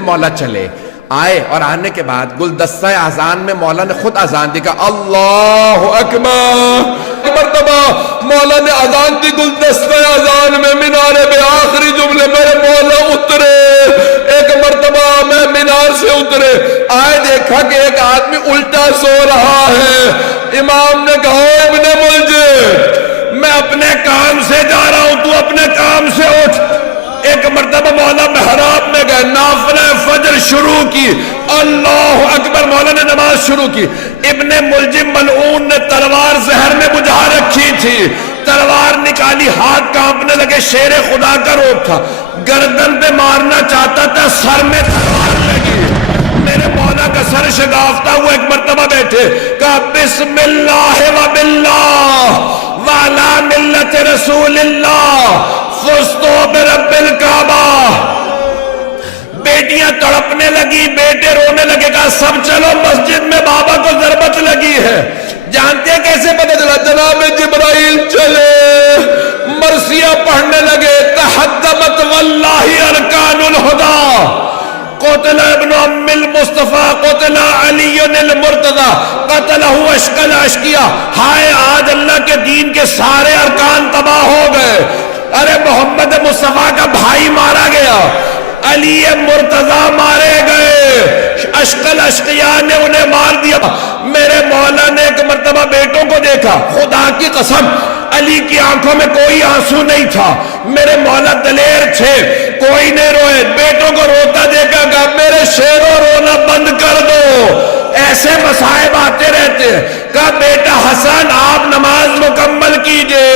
مولا چلے آئے اور آنے کے بعد گلدستہ اذان میں مولا نے خود اذان دی کہا اللہ اکبر. مرتبہ مولا نے اذان دی گلدستہ اذان میں مینارے میں آخری جملے میرے مولا اترے. ایک مرتبہ میں مینار سے اترے آئے دیکھا کہ ایک آدمی الٹا سو رہا ہے. امام نے کہا ابن ملجم میں اپنے کام سے جا رہا ہوں تو اپنے کام سے اٹھ. ایک مرتبہ مولا محراب میں گئے نافلہ فجر شروع کی. اللہ اکبر مولا نے نماز شروع کی. ابن ملجم ملعون نے تلوار زہر میں بجھا رکھی تھی. تلوار نکالی ہاتھ کانپنے لگے. شیر خدا کا روپ تھا گردن پہ مارنا چاہتا تھا سر میں تلوار لگی. میرے مولا کا سر شگافتہ ہوا. ایک مرتبہ بیٹھے کہا بسم اللہ و باللہ وعلا ملت رسول اللہ فستو برب الکعبہ. بیٹیاں تڑپنے لگی بیٹے رونے لگے. کہا سب چلو مسجد میں بابا کو ضربت لگی ہے. جانتے ہیں کیسے پتہ چلا؟ جناب جبرائیل چلے مرثیہ پڑھنے لگے تحدمت واللہ ارکان الہدی قتل ابن ام المصطفیٰ قتل علی المرتضی قتلہ اشکل اشکیہ. ہائے آج اللہ کے دین کے سارے ارکان تباہ ہو گئے. ارے محمد مصطفیٰ کا بھائی مارا گیا, علی مرتضی مارے گئے, اشکل اشقیاء نے انہیں مار دیا. میرے مولا نے ایک مرتبہ بیٹوں کو دیکھا. خدا کی قسم علی کی آنکھوں میں کوئی آنسو نہیں تھا. میرے مولا دلیر تھے کوئی نہیں روئے. بیٹوں کو روتا دیکھا گا میرے شیروں رونا بند کر دو ایسے مصائب آتے رہتے ہیں. کہا بیٹا حسن آپ نماز مکمل کیجئے.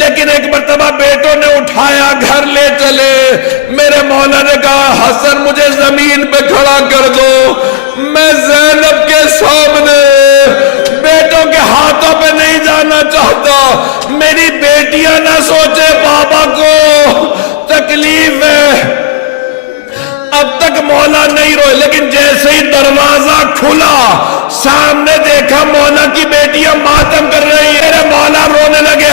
لیکن ایک مرتبہ بیٹوں نے اٹھایا گھر لے چلے. میرے مولا نے کہا حسن مجھے زمین پہ کھڑا کر دو میں زینب کے سامنے بیٹوں کے ہاتھوں پہ نہیں جانا چاہتا. میری بیٹیاں نہ سوچے بابا کو تکلیف ہے. اب تک مولا نہیں روئے لیکن جیسے ہی دروازہ کھلا سامنے دیکھا مولا کی بیٹیاں ماتم کر رہی ہیں. میرے مولا رونے لگے.